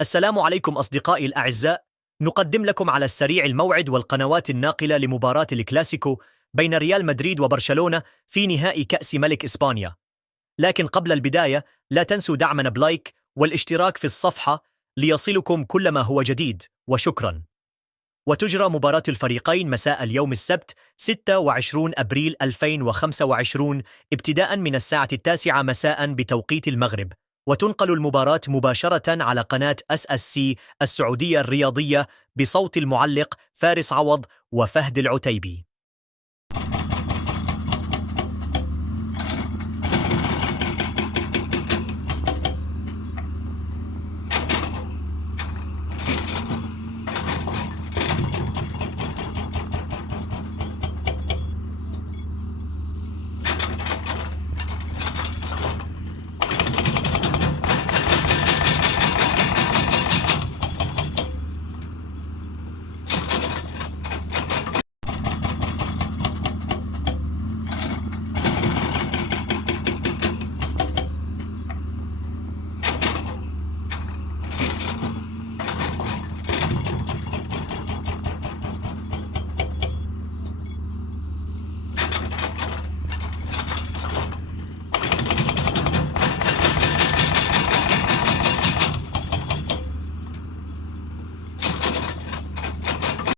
السلام عليكم أصدقائي الأعزاء. نقدم لكم على السريع الموعد والقنوات الناقلة لمباراة الكلاسيكو بين ريال مدريد وبرشلونة في نهائي كأس ملك إسبانيا. لكن قبل البداية لا تنسوا دعمنا بلايك والاشتراك في الصفحة ليصلكم كل ما هو جديد، وشكرا. وتجرى مباراة الفريقين مساء اليوم السبت 26 أبريل 2025 ابتداء من الساعة 9 مساء بتوقيت المغرب، وتنقل المباراة مباشرة على قناة SSC السعودية الرياضية بصوت المعلق فارس عوض وفهد العتيبي.